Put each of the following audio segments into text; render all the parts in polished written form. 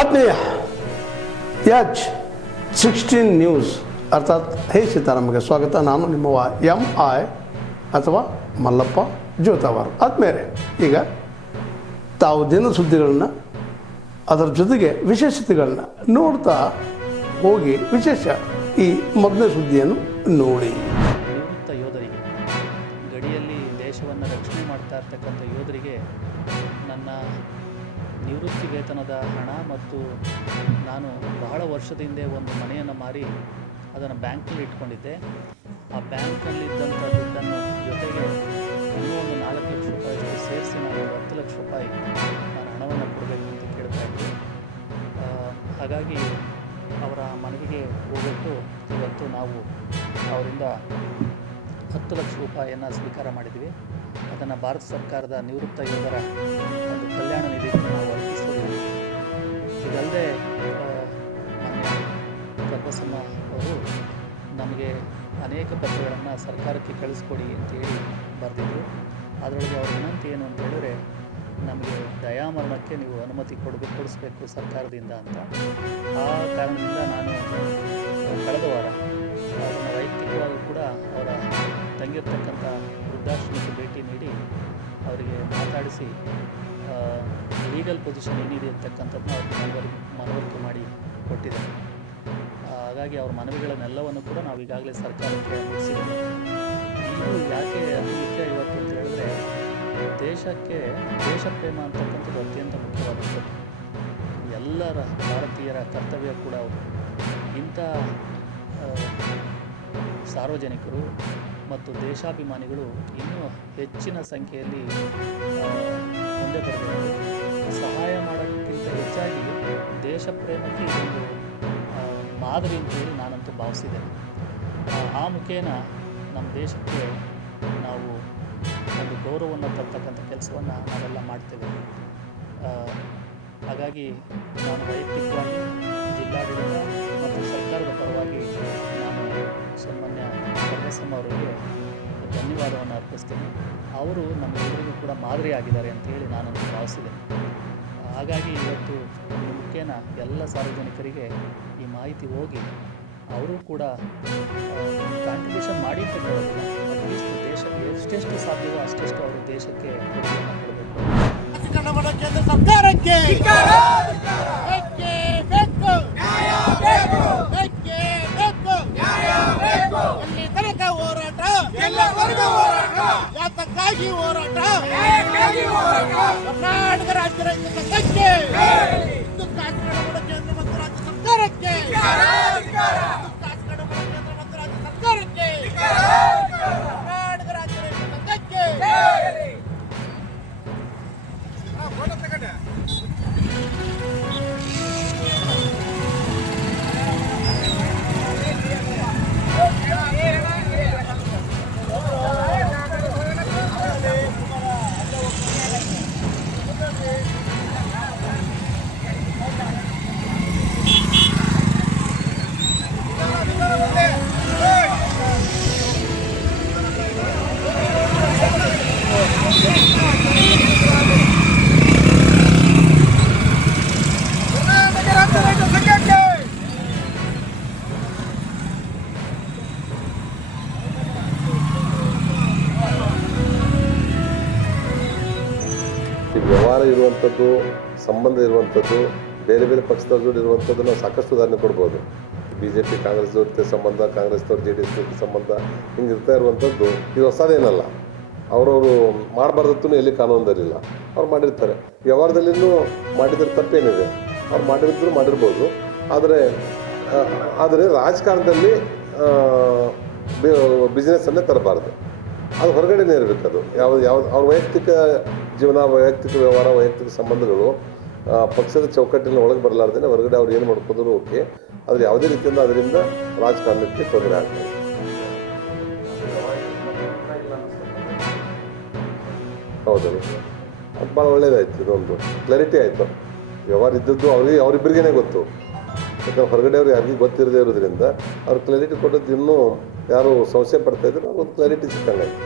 ಆತ್ಮೀಯ H16 news ಅರ್ಥಾತ್ ಹೇ ಸೀತಾರಾಮಗೆ ಸ್ವಾಗತ. ನಾನು ನಿಮ್ಮವ MI ಅಥವಾ ಮಲ್ಲಪ್ಪ ಜೋತಾವಾರು. ಆದ್ಮೇಲೆ ಈಗ ತಾವು ದಿನ ಸುದ್ದಿಗಳನ್ನ ಅದರ ಜೊತೆಗೆ ವಿಶೇಷತೆಗಳನ್ನ ನೋಡ್ತಾ ಹೋಗಿ ವಿಶೇಷ ಈ ಮೊದಲನೇ ಸುದ್ದಿಯನ್ನು ನೋಡಿ. ನಿವೃತ್ತ ಯೋಧರಿಗೆ, ಗಡಿಯಲ್ಲಿ ದೇಶವನ್ನು ರಕ್ಷಣೆ ಮಾಡ್ತಾ ಇರ್ತಕ್ಕಂಥ ಯೋಧರಿಗೆ ನನ್ನ ನಿವೃತ್ತಿ ವೇತನದ ಹಣ ಮತ್ತು ನಾನು ಬಹಳ ವರ್ಷದ ಹಿಂದೆ ಒಂದು ಮನೆಯನ್ನು ಮಾರಿ ಅದನ್ನು ಬ್ಯಾಂಕಲ್ಲಿ ಇಟ್ಕೊಂಡಿದ್ದೆ. ಆ ಬ್ಯಾಂಕಲ್ಲಿದ್ದಂಥ ದುಡ್ಡನ್ನು ಜೊತೆಗೆ ಇನ್ನೂ ಒಂದು 4 ಲಕ್ಷ ರೂಪಾಯಿ ಸೇರಿಸಿ ನಾನು 10 ಲಕ್ಷ ರೂಪಾಯಿ ನಾನು ಹಣವನ್ನು ಕೊಡಬೇಕು ಅಂತ ಕೇಳ್ತಾ ಇದ್ದೆ. ಹಾಗಾಗಿ ಅವರ ಮನವಿಗೆ ಹೋಗ್ಬಿಟ್ಟು ಇವತ್ತು ನಾವು ಅವರಿಂದ 10 ಲಕ್ಷ ರೂಪಾಯಿಯನ್ನು ಸ್ವೀಕಾರ ಮಾಡಿದ್ವಿ. ಅದನ್ನು ಭಾರತ ಸರ್ಕಾರದ ನಿವೃತ್ತ ಯೋಧರ ಒಂದು ಕಲ್ಯಾಣ ನಿಧಿಗೆ ನಾವು ಅರ್ಪಿಸ್ತಿದ್ದೀವಿ. ಇದಲ್ಲದೆ ಮಾನ್ಯ ಕರ್ಬಸಮ್ಮ ಅವರು ನಮಗೆ ಅನೇಕ ಪತ್ರಗಳನ್ನು ಸರ್ಕಾರಕ್ಕೆ ಕಳಿಸ್ಕೊಡಿ ಅಂತೇಳಿ ಬರೆದಿದ್ದರು. ಅದರೊಳಗೆ ಅವ್ರ ವಿನಂತಿ ಏನು ಅಂತ ಹೇಳಿದ್ರೆ, ನಮಗೆ ದಯಾಮರಣಕ್ಕೆ ನೀವು ಅನುಮತಿ ಕೊಡಿಸ್ಬೇಕು ಸರ್ಕಾರದಿಂದ ಅಂತ. ಆ ಕಾರಣದಿಂದ ನಾನು ಕಳೆದ ವಾರ ಅದನ್ನು ವೈಯಕ್ತಿಕವಾಗಿ ಕೂಡ ಅವರ ತಂಗಿರ್ತಕ್ಕಂಥ ವೃದ್ಧಾಶ್ರಮಕ್ಕೆ ಭೇಟಿ ನೀಡಿ ಅವರಿಗೆ ಮಾತಾಡಿಸಿ ಲೀಗಲ್ ಪೊಸಿಷನ್ ಏನಿದೆ ಅಂತಕ್ಕಂಥದ್ದನ್ನ ಅವ್ರಿಗೆ ಮನವರಿಕೆ ಮಾಡಿ ಕೊಟ್ಟಿದ್ದಾರೆ. ಹಾಗಾಗಿ ಅವ್ರ ಮನವಿಗಳನ್ನೆಲ್ಲವನ್ನು ಕೂಡ ನಾವು ಈಗಾಗಲೇ ಸರ್ಕಾರಕ್ಕೆ ಮುಗಿಸಿದ್ದೇವೆ. ಇದು ಯಾಕೆ ಅತಿ ಮುಖ್ಯ ಇವತ್ತು ಅಂತ ಹೇಳಿದ್ರೆ, ದೇಶಕ್ಕೆ ದೇಶ ಪ್ರೇಮ ಅಂತಕ್ಕಂಥದ್ದು ಅತ್ಯಂತ ಮುಖ್ಯವಾದದ್ದು. ಎಲ್ಲರ ಭಾರತೀಯರ ಕರ್ತವ್ಯ ಕೂಡ ಅವರು. ಇಂಥ ಸಾರ್ವಜನಿಕರು ಮತ್ತು ದೇಶಾಭಿಮಾನಿಗಳು ಇನ್ನೂ ಹೆಚ್ಚಿನ ಸಂಖ್ಯೆಯಲ್ಲಿ ಮುಂದೆ ಬರಬೇಕು. ಸಹಾಯ ಮಾಡೋಕ್ಕಿಂತ ಹೆಚ್ಚಾಗಿ ದೇಶ ಪ್ರೇಮಕ್ಕೆ ಇದೊಂದು ಮಾದರಿ ಅಂತೇಳಿ ನಾನಂತೂ ಭಾವಿಸಿದ್ದೇನೆ. ಆ ಮುಖೇನ ನಮ್ಮ ದೇಶಕ್ಕೆ ನಾವು ಒಂದು ಗೌರವವನ್ನು ತರ್ತಕ್ಕಂಥ ಕೆಲಸವನ್ನು ನಾವೆಲ್ಲ ಮಾಡ್ತೇವೆ. ಹಾಗಾಗಿ ನಾನು ವೈಯಕ್ತಿಕವಾಗಿ ಜಿಲ್ಲಾಡಳಿತ ಮತ್ತು ಸರ್ಕಾರದ ಪರವಾಗಿ ನಾನು ಸನ್ಮಾನ್ಯ ಕರ್ಬಸಮ್ಮ ಅವರಿಗೆ ಧನ್ಯವಾದವನ್ನು ಅರ್ಪಿಸ್ತೀನಿ. ಅವರು ನಮ್ಮೆಲ್ಲರಿಗೂ ಕೂಡ ಮಾದರಿ ಆಗಿದ್ದಾರೆ ಅಂತೇಳಿ ನಾನಂತೂ ಭಾವಿಸಿದ್ದೇನೆ. ಹಾಗಾಗಿ ಇವತ್ತು ಈ ಮುಖೇನ ಎಲ್ಲ ಸಾರ್ವಜನಿಕರಿಗೆ ಈ ಮಾಹಿತಿ ಹೋಗಿ ಅವರು ಕೂಡ ಕಾಂಟ್ರಿಬ್ಯೂಷನ್ ಮಾಡಿ ಅಂತ ಕೇಳೋದಿಲ್ಲ, ಅಟ್ಲೀಸ್ಟ್ ದೇಶ ಎಷ್ಟೆಷ್ಟು ಸಾಧ್ಯವೋ ಅಷ್ಟೆಷ್ಟು ಅವರು ದೇಶಕ್ಕೆ ಕೊಡುಗೆಯನ್ನು ಕೊಡಬೇಕು. ಕೇಂದ್ರ ಸರ್ಕಾರಕ್ಕೆ ಎಲ್ಲಿ ತನಕ ಹೋರಾಟ, ಯಾತಕ್ಕಾಗಿ ಹೋರಾಟ, ಕರ್ನಾಟಕ ರಾಜ್ಯ ರೈತ ಸಂಘಕ್ಕೆ, ಹಿಂದೂ ಕಾಶ್ಮೀರ ಕೇಂದ್ರ ಮತ್ತು ರಾಜ್ಯ ಸರ್ಕಾರಕ್ಕೆ, ಕಾಶ್ಮೀರ ಕೇಂದ್ರ ಮತ್ತು ರಾಜ್ಯ ಸರ್ಕಾರಕ್ಕೆ, ಕರ್ನಾಟಕ ರಾಜ್ಯ ರೈತ ಸಂಘಕ್ಕೆ. ವ್ಯವಹಾರ ಇರುವಂಥದ್ದು, ಸಂಬಂಧ ಇರುವಂಥದ್ದು, ಬೇರೆ ಬೇರೆ ಪಕ್ಷದವ್ರ ಜೊತೆ ಇರುವಂಥದ್ದು ನಾವು ಸಾಕಷ್ಟು ಉದಾಹರಣೆ ಕೊಡ್ಬೋದು. BJP ಕಾಂಗ್ರೆಸ್ ಜೊತೆ ಸಂಬಂಧ, ಕಾಂಗ್ರೆಸ್ದವ್ರು JDS ಜೊತೆ ಸಂಬಂಧ, ಹಿಂಗೆ ಇರ್ತಾ ಇರುವಂಥದ್ದು ಇದು ಹೊಸದೇನಲ್ಲ. ಅವರವರು ಮಾಡಬಾರ್ದತ್ತು ಎಲ್ಲಿ ಕಾನೂನದಲ್ಲಿಲ್ಲ, ಅವ್ರು ಮಾಡಿರ್ತಾರೆ. ವ್ಯವಹಾರದಲ್ಲಿನೂ ಮಾಡಿದ್ರೆ ತಪ್ಪೇನಿದೆ, ಅವ್ರು ಮಾಡಿರ್ಬೋದು. ಆದರೆ ರಾಜಕಾರಣದಲ್ಲಿ ಬಿಸ್ನೆಸ್ಸನ್ನೇ ತರಬಾರ್ದು, ಅದು ಹೊರಗಡೆನೇ ಇರಬೇಕು. ಅದು ಯಾವ್ದು ಅವ್ರ ವೈಯಕ್ತಿಕ ಜೀವನ, ವೈಯಕ್ತಿಕ ವ್ಯವಹಾರ, ವೈಯಕ್ತಿಕ ಸಂಬಂಧಗಳು ಪಕ್ಷದ ಚೌಕಟ್ಟಿನ ಒಳಗೆ ಬರಲಾರ್ದೇ ಹೊರಗಡೆ ಅವ್ರು ಏನು ಮಾಡ್ಕೋದ್ರು ಓಕೆ. ಆದರೆ ಯಾವುದೇ ರೀತಿಯಿಂದ ಅದರಿಂದ ರಾಜಕಾರಣಕ್ಕೆ ತೊಂದರೆ ಆಗ್ತದೆ. ಹೌದಲ್ಲ, ಅದು ಭಾಳ ಒಳ್ಳೇದಾಯ್ತು. ಇದೊಂದು ಕ್ಲಾರಿಟಿ ಆಯಿತು. ವ್ಯವಹಾರ ಇದ್ದದ್ದು ಅವರಿಬ್ಬರಿಗೇ ಗೊತ್ತು. ಯಾಕಂದ್ರೆ ಹೊರಗಡೆ ಅವ್ರು ಯಾರಿಗೂ ಗೊತ್ತಿರದೇ ಇರೋದ್ರಿಂದ ಅವ್ರು ಕ್ಲಾರಿಟಿ ಕೊಡೋದು ಇನ್ನೂ ಯಾರು ಸಂಶಯ ಪಡ್ತಾ ಇದ್ರು ಅವ್ರಿಗೆ ಕ್ಲಾರಿಟಿ ಸಿಕ್ಕಂಗಾಯ್ತು.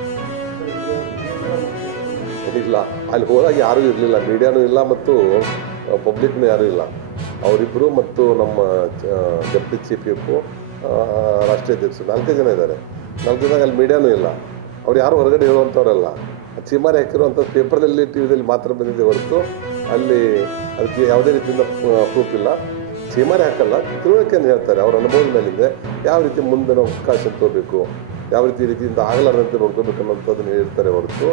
ಇಲ್ಲ, ಅಲ್ಲಿ ಹೋದಾಗ ಯಾರೂ ಇರಲಿಲ್ಲ, ಮೀಡಿಯಾನೂ ಇಲ್ಲ ಮತ್ತು ಪಬ್ಲಿಕ್ನೂ ಯಾರೂ ಇಲ್ಲ. ಅವರಿಬ್ಬರು ಮತ್ತು ನಮ್ಮ ಡೆಪ್ಟಿ ಚೀಫ್ ವಿಪ್ಪು ರಾಷ್ಟ್ರೀಯ ಅಧ್ಯಕ್ಷರು 4 ಜನ ಇದ್ದಾರೆ. 4 ಜನ ಅಲ್ಲಿ ಮೀಡಿಯಾನೂ ಇಲ್ಲ. ಅವ್ರು ಯಾರು ಹೊರಗಡೆ ಇರುವಂಥವ್ರಲ್ಲ. ಚೀಮಾರಿ ಹಾಕಿರುವಂಥದ್ದು ಪೇಪರಲ್ಲಿ ಟಿ ವಿದಲ್ಲಿ ಮಾತ್ರ ಬಂದಿದೆ ಹೊರತು ಅಲ್ಲಿ ಅದಕ್ಕೆ ಯಾವುದೇ ರೀತಿಯಿಂದ ಪ್ರೂಫ್ ಇಲ್ಲ. ಚೀಮಾರಿ ಹಾಕಲ್ಲ, ತಿಳುವಳಿಕೆಯನ್ನು ಹೇಳ್ತಾರೆ. ಅವ್ರ ಅನುಭವದ ಮೇಲಿದೆ ಯಾವ ರೀತಿ ಮುಂದೆ ನಾವು ಅವಕಾಶ ತಗೋಬೇಕು, ಯಾವ ರೀತಿಯಿಂದ ಆಗಲಾರದಂತೆ ನೋಡ್ಕೋಬೇಕು ಅನ್ನೋಂಥದ್ದನ್ನು ಹೇಳ್ತಾರೆ ಹೊರತು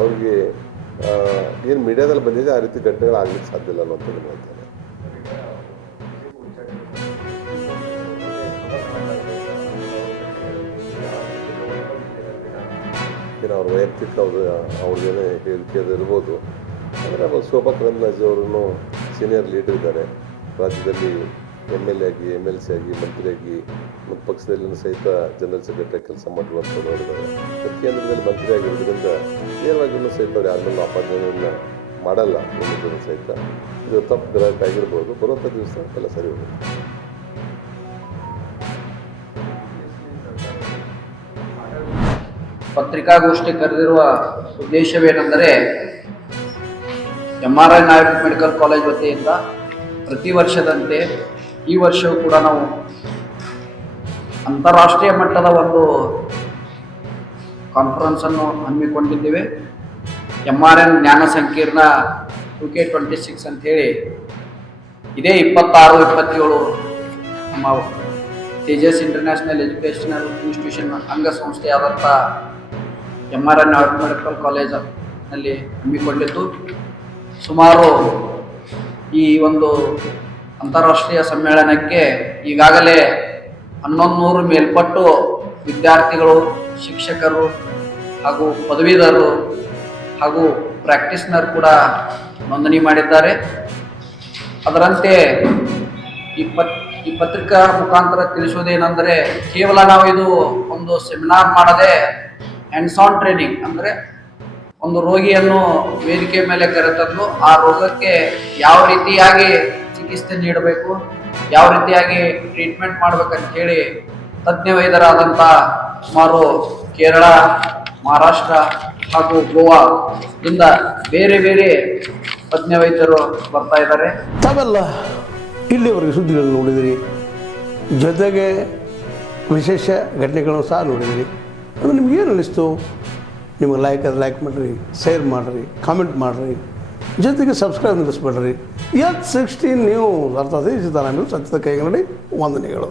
ಅವ್ರಿಗೆ ಏನು ಮೀಡಿಯಾದಲ್ಲಿ ಬಂದಿದೆ ಆ ರೀತಿ ಘಟನೆಗಳಾಗಲಿಕ್ಕೆ ಸಾಧ್ಯ ಇಲ್ಲ ಅನ್ನೋಂಥದ್ದನ್ನು ಹೇಳ್ತಾರೆ. ಏನು ಅವ್ರ ವೈಯಕ್ತಿಕ ಅವ್ರದ್ದೇನೇ ಹೇಳಿಕೆ ಅದು ಇರ್ಬೋದು. ಆದರೆ ಶೋಭಾ ಕರಂದ್ಲಾಜೆ ಅವರನ್ನು ಸೀನಿಯರ್ ಲೀಡರ್ ಇದ್ದಾರೆ. ರಾಜ್ಯದಲ್ಲಿ MLA ಆಗಿ MLC ಆಗಿ ಮಂತ್ರಿಯಾಗಿ ಮತ್ತು ಪಕ್ಷದಲ್ಲಿನ ಸಹಿತ ಜನರಲ್ ಸೆಕ್ರೆಟರಿ ಕೆಲಸ ಮಾಡಿರುವಂಥವ್ರು ಇದ್ದಾರೆ. ಕೇಂದ್ರದಲ್ಲಿ ಮಂತ್ರಿ ಆಗಿರೋದ್ರಿಂದ ನೇರವಾಗಿಯೂ ಸಹಿತ ಅವ್ರು ಯಾರನ್ನೂ ಆಪಾದನೆಯನ್ನು ಮಾಡಲ್ಲ. ಎಲ್ಲರೂ ಸಹಿತ ಇದು ತಪ್ಪು ಗ್ರಾಹಕ ಆಗಿರ್ಬೋದು. ಬರುವಂಥ ದಿವಸ ಎಲ್ಲ ಸರಿ ಹೋಗುತ್ತೆ. ಪತ್ರಿಕಾಗೋಷ್ಠಿ ಕರೆದಿರುವ ಉದ್ದೇಶವೇನೆಂದರೆ MRI ನಾಯಕ್ ಮೆಡಿಕಲ್ ಕಾಲೇಜ್ ವತಿಯಿಂದ ಪ್ರತಿ ವರ್ಷದಂತೆ ಈ ವರ್ಷವೂ ಕೂಡ ನಾವು ಅಂತಾರಾಷ್ಟ್ರೀಯ ಮಟ್ಟದ ಒಂದು ಕಾನ್ಫರೆನ್ಸನ್ನು ಹಮ್ಮಿಕೊಂಡಿದ್ದೇವೆ. MRN ಜ್ಞಾನ ಸಂಕೀರ್ಣ 2K26 ಅಂಥೇಳಿ ಇದೇ 26-27 ನಮ್ಮ ತೇಜಸ್ ಇಂಟರ್ನ್ಯಾಷನಲ್ ಎಜುಕೇಷನಲ್ ಇನ್ಸ್ಟಿಟ್ಯೂಷನ್ ಅಂಗಸಂಸ್ಥೆಯಾದಂಥ MRN ನಾಯಕ್ ಮೆಡಿಕಲ್ ಕಾಲೇಜಿನಲ್ಲಿ ಹಮ್ಮಿಕೊಂಡಿದ್ದು ಸುಮಾರು ಈ ಒಂದು ಅಂತಾರಾಷ್ಟ್ರೀಯ ಸಮ್ಮೇಳನಕ್ಕೆ ಈಗಾಗಲೇ 1100 ಮೇಲ್ಪಟ್ಟು ವಿದ್ಯಾರ್ಥಿಗಳು, ಶಿಕ್ಷಕರು ಹಾಗೂ ಪದವೀಧರರು ಹಾಗೂ ಪ್ರಾಕ್ಟೀಸ್ನರ್ ಕೂಡ ನೋಂದಣಿ ಮಾಡಿದ್ದಾರೆ. ಅದರಂತೆ ಈ ಪತ್ರಿಕಾ ಮುಖಾಂತರ ತಿಳಿಸುವುದೇನೆಂದರೆ ಕೇವಲ ನಾವು ಇದು ಒಂದು ಸೆಮಿನಾರ್ ಮಾಡದೆ ಹ್ಯಾಂಡ್ಸ್ ಆನ್ ಟ್ರೈನಿಂಗ್ ಅಂದರೆ ಒಂದು ರೋಗಿಯನ್ನು ವೇದಿಕೆ ಮೇಲೆ ಕರೆತಂದು ಆ ರೋಗಕ್ಕೆ ಯಾವ ರೀತಿಯಾಗಿ ಚಿಕಿತ್ಸೆ ನೀಡಬೇಕು, ಯಾವ ರೀತಿಯಾಗಿ ಟ್ರೀಟ್ಮೆಂಟ್ ಮಾಡ್ಬೇಕಂತ ಹೇಳಿ ತಜ್ಞ ವೈದ್ಯರಾದಂಥ ಸುಮಾರು ಕೇರಳ, ಮಹಾರಾಷ್ಟ್ರ ಹಾಗೂ ಗೋವಾದಿಂದ ಬೇರೆ ಬೇರೆ ತಜ್ಞ ವೈದ್ಯರು ಬರ್ತಾ ಇದ್ದಾರೆ. ತಾವೆಲ್ಲ ಇಲ್ಲಿವರೆಗೆ ಸುದ್ದಿಗಳನ್ನು ನೋಡಿದಿರಿ, ಜೊತೆಗೆ ವಿಶೇಷ ಘಟನೆಗಳನ್ನು ಸಹ ನೋಡಿದಿರಿ. ಅದು ನಿಮ್ಗೇನು ಅನ್ನಿಸ್ತು? ನಿಮಗೆ ಲೈಕ್ ಮಾಡಿರಿ, ಶೇರ್ ಮಾಡಿರಿ, ಕಾಮೆಂಟ್ ಮಾಡಿರಿ, ಜೊತೆಗೆ ಸಬ್ಸ್ಕ್ರೈಬ್ ನಿಲ್ಲಿಸ್ಬೇಡ್ರಿ. H16 ನ್ಯೂಸ್ ಅರ್ಥಾತ್ ಈ ಸಿದ್ದರಾಮಯ್ಯ ಸತ್ಯದ ಕೈಗನ್ನಡಿ ವಂದನೆಗಳು.